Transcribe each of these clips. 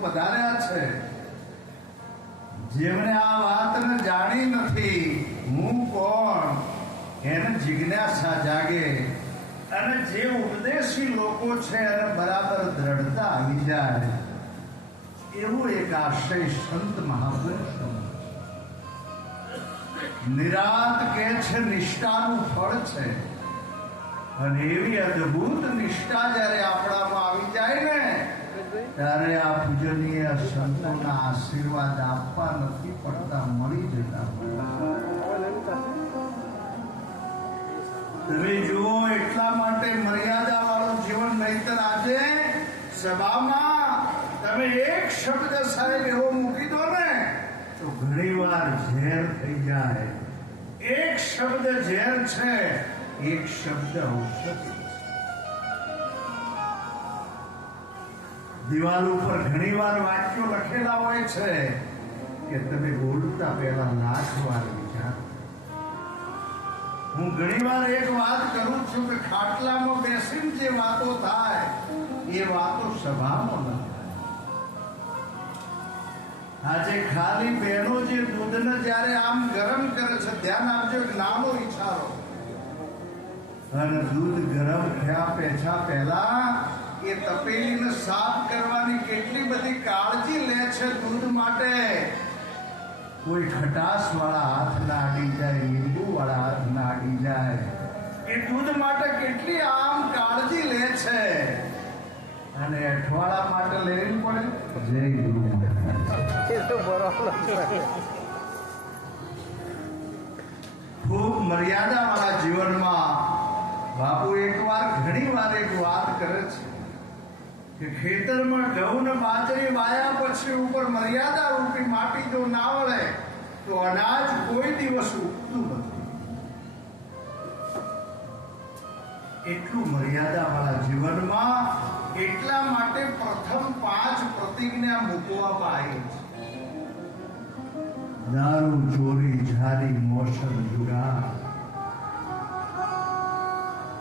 પધાર્યા છે. જેમણે આ વાતને જાણી નથી, હું કોણ? એને જિજ્ઞાસા જાગે. અને જે ઉપદેશી લોકો છે, એને બરાબર દ્રઢતા આવી જાય. એવું એક આશય સંત મહાપુરુષ નિરાત કે છે, નિષ્ઠાનું ફળ છે. અને એવી અદ્ભુત નિષ્ઠા જ્યારે આપણામાં આવી જાય ને ત્યારે આ પૂજનીય સંતોના આશીર્વાદ આપવા નથી પડતા, મળી જતા તમે જુઓ, એટલા માટે મર્યાદા વાળું જીવન નહીતર આજે સભામાં તમે એક શબ્દ સાહેબ એવો મૂકી દો ને, તો ઘણી વાર ઝેર થઈ જાય. એક શબ્દ ઝેર છે, એક શબ્દ ઔષધિ દિવાલ ઉપર ઘણી વાર વાક્યો લખેલા હોય છે કે તમે બોલતા પહેલા લાખ વાર વિચારો. હું ઘણી વાર એક વાત કરું છું કે ખાટલામાં બેસીને જે વાતો થાય, એ વાતો સભામાં ન આજે ખાલી બહેનો જે દૂધને જ્યારે આમ ગરમ કરે છે, ધ્યાન આપજો નાનો વિચારો અને દૂધ ગરમ થયા પેછા પહેલા એ તપેલીને સાફ કરવાની કેટલી બધી કાળજી લે છે દૂધ માટે. કોઈ ખટાશ વાળા હાથ ના અડી જાય લીંબુ વાળા હાથ ના અડી જાય. એ દૂધ માટે કેટલી આમ કાળજી લે છે. અને અઠવાડા માટે લેવી પડે? જય છે. ખૂબ મર્યાદા વાળા જીવનમાં બાપુ એકવાર ઘણી વાર એક વાત કરે છે. કે ખેતરમાં ઘઉં ને બાજરી વાયા પછી ઉપર મર્યાદા રૂપી માટી જો ના વળે, તો અનાજ કોઈ દિવસ ઉગતું નથી. એટલું મર્યાદા વાળા જીવનમાં એટલા માટે પ્રથમ પાંચ પ્રતિજ્ઞા મૂકવામાં આવી છે. દારૂ, ચોરી ઝારી મોશન જુગાર.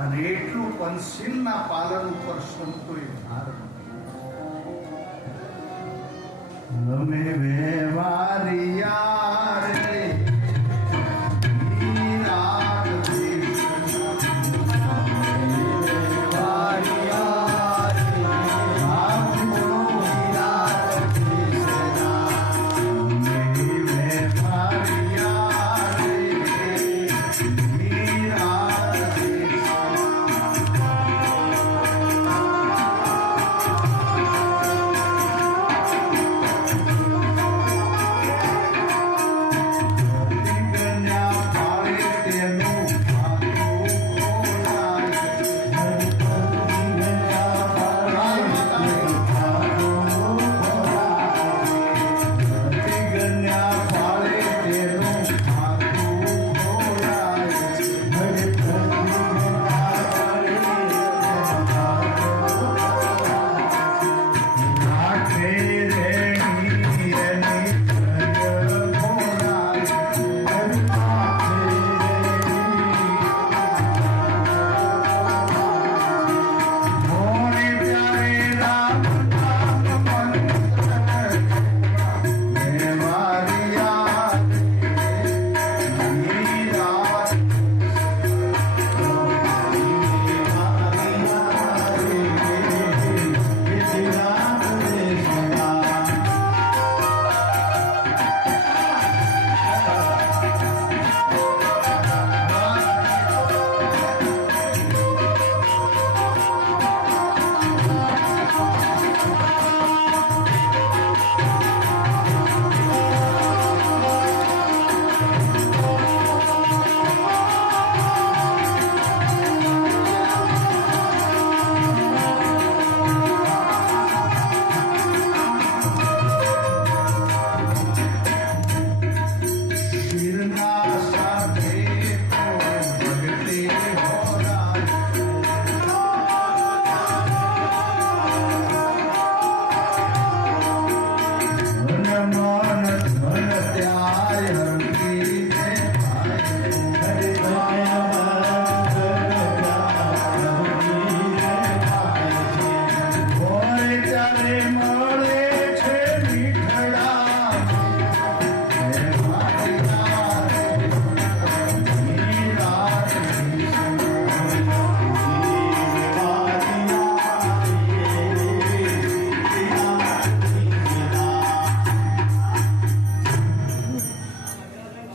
અને એટલું પંચશીલના પાલન ઉપર સંતોએ ભાર. તમે વેવારિયા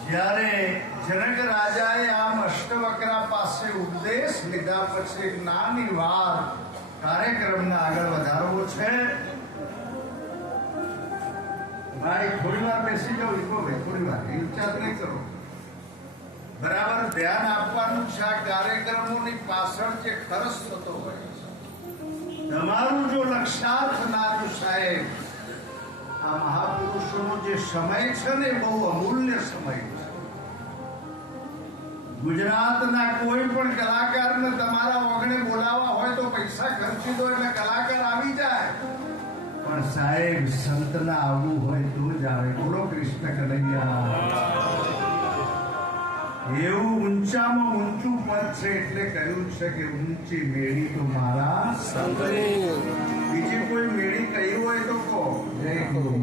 જ્યારે જનક રાજાએ આમ અષ્ટવક્રા પાસે ઉપદેશ લીધા પછી એક નાની વાત કાર્યક્રમને આગળ વધારવો છે. ભાઈ, થોડી વાર બેસી જાઓ, ઈકો ભાઈ, થોડી વાર વિચાર નહીં કરો. બરાબર, ધ્યાન આપવાનું છે આ કાર્યક્રમોની પાછળ જે ખર્ચ થતો હોય તમારું જો લક્ષાર્થ નાનું સાહેબ, આ મહાપુરુષોનો જે સમય છે ને બહુ અમૂલ્ય સમય છે. ગુજરાતના કોઈ પણ કલાકારને તમારા ઓગણે બોલાવવા હોય તો પૈસા ખર્ચી દો એટલે કલાકાર આવી જાય. પણ સાહેબ સંતના આવવું હોય તો જ આવે. બોલો કૃષ્ણ કનૈયા. એવું ઊંચામાં ઊંચું પદ છે એટલે કહ્યું છે કે ઊંચી મેળી તો મારા. સંતની. બીજી કોઈ મેળી કહી હોય તો કહો. જય ગુરુ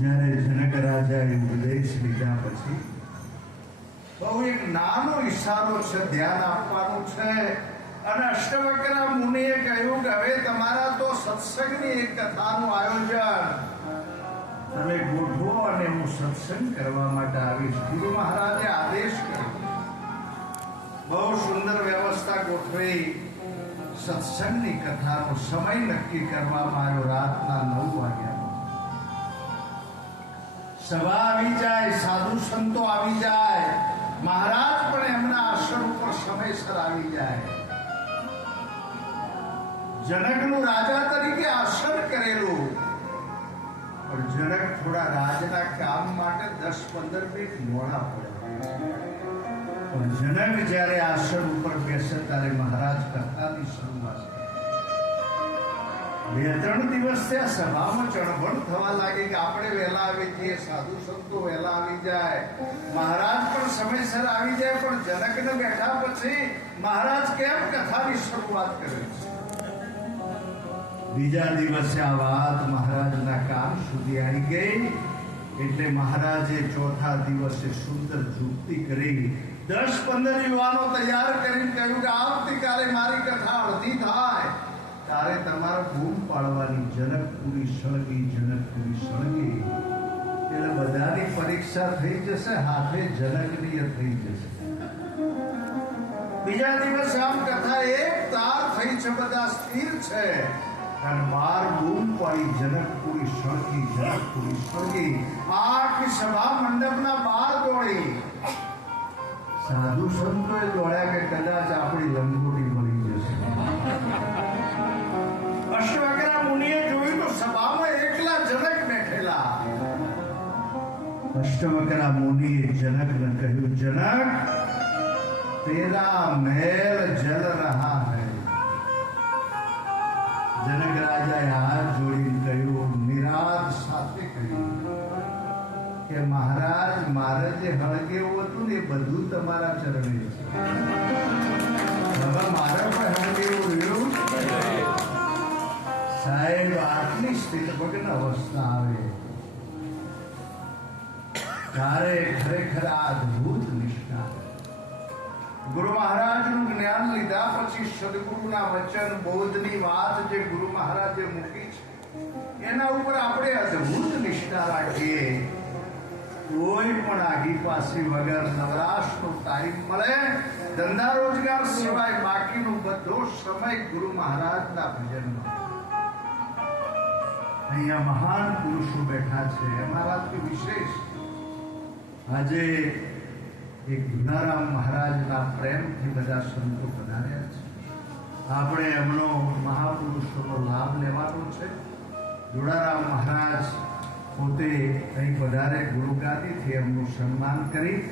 જ્યારે જનક રાજાએ ઉપદેશ લીધા પછી બહુ એક નાનો ઈશારો છે ધ્યાન આપવાનું છે અને અષ્ટવક્રા મુનિએ કહ્યું કે હવે તમારા તો સત્સંગની એક કથાનું આયોજન તમે ગોઠવો અને હું સત્સંગ કરવા માટે આવીશ ગુરુ મહારાજે આદેશ કર્યો બહુ સુંદર વ્યવસ્થા ગોઠવી સત્સંગની કથાનો સમય નક્કી કરવામાં આવ્યો રાતના નવ વાગ્યાનો સભા આવી જાય, સાધુ સંતો આવી જાય, મહારાજ પણ એમના આશ્રમ ઉપર સમયસર આવી જાય. જનકનું રાજા તરીકે આસન કરેલું. પણ જનક થોડા રાજના કામ માટે દસ પંદર મિનિટ મોડા પડ્યા પણ જનક જ્યારે આશ્રમ ઉપર બેસે, ત્યારે મહારાજ કથાની શરૂઆત. બે દિવસ ત્યાં સભામાં ચણભણ થવા લાગે કે આપણે વહેલા આવી જઈએ, સાધુ સંતો વહેલા આવી જાય. મહારાજ પણ સમયસર આવી જાય, પણ જનકને બેઠા પછી મહારાજ કેમ કથાની શરૂઆત કરે બીજા દિવસે આ વાત મહારાજના કામ સુધી આવી ગઈ, એટલે મહારાજે ચોથા દિવસે સુંદર જુક્તિ કરી, દસ પંદર યુવાનો તૈયાર કરીને કહ્યું કે આવતીકાલે મારી કથા અડધી થાય. તારે તમારે બૂમ પાડવાની જનકપુરી સળગી જનકપુરી સળગી. એટલે બધાની પરીક્ષા થઈ જશે, હાથે જનકનીય થઈ જશે. બીજા દિવસે આમ કથા એક તાર થઈ છે, બધા સ્થિર છે. અને બાર બૂમ પાડી જનકપુરી સળગી જનકપુરી સળગી. આખી સભા મંડપના બાર દોડી સાધુ સંતોએ દોડ્યા કે કદાચ આપણી લંગોટી મળી જશે. અશ્વગ્રા મુનિએ જનક બેઠેલા. અષ્ટવક્રા કહ્યું, જનક, તેરા મહેલ જલ રહા હૈ. જનક રાજાએ હાથ જોડીને કહ્યું નિરાત સાથે કહ્યું કે મહારાજ, મારે જે હળગેવું હતું ને એ બધું તમારા ચરણે છે. હવે સાહેબ, આટલી સ્થિતભગ્ન અવસ્થા આવે. ત્યારે ખરેખર અદ્ભુત નિષ્ઠા. ગુરુ મહારાજનું જ્ઞાન લીધા પછી સદગુરુના વચન, બોધની વાત જે ગુરુ મહારાજે મૂકી છે, એના ઉપર આપણે અદભુત નિષ્ઠા રાખીએ. કોઈ પણ આગી પાસે વગર નવરાશનો ટાઈમ મળે, ધંધા રોજગાર સિવાય બાકીનો બધો સમય ગુરુ મહારાજના ભજનમાં. અહીંયા મહાન પુરુષો બેઠા છે. અમારાથી વિશેષ. આજે એક ગુનારામ મહારાજના પ્રેમથી બધા સંતો પધાર્યા છે. આપણે એમનો મહાપુરુષોનો લાભ લેવાનો છે. જોડારામ મહારાજ પોતે અહીં વધારે ગુરુગાદીથી એમનું સન્માન કરી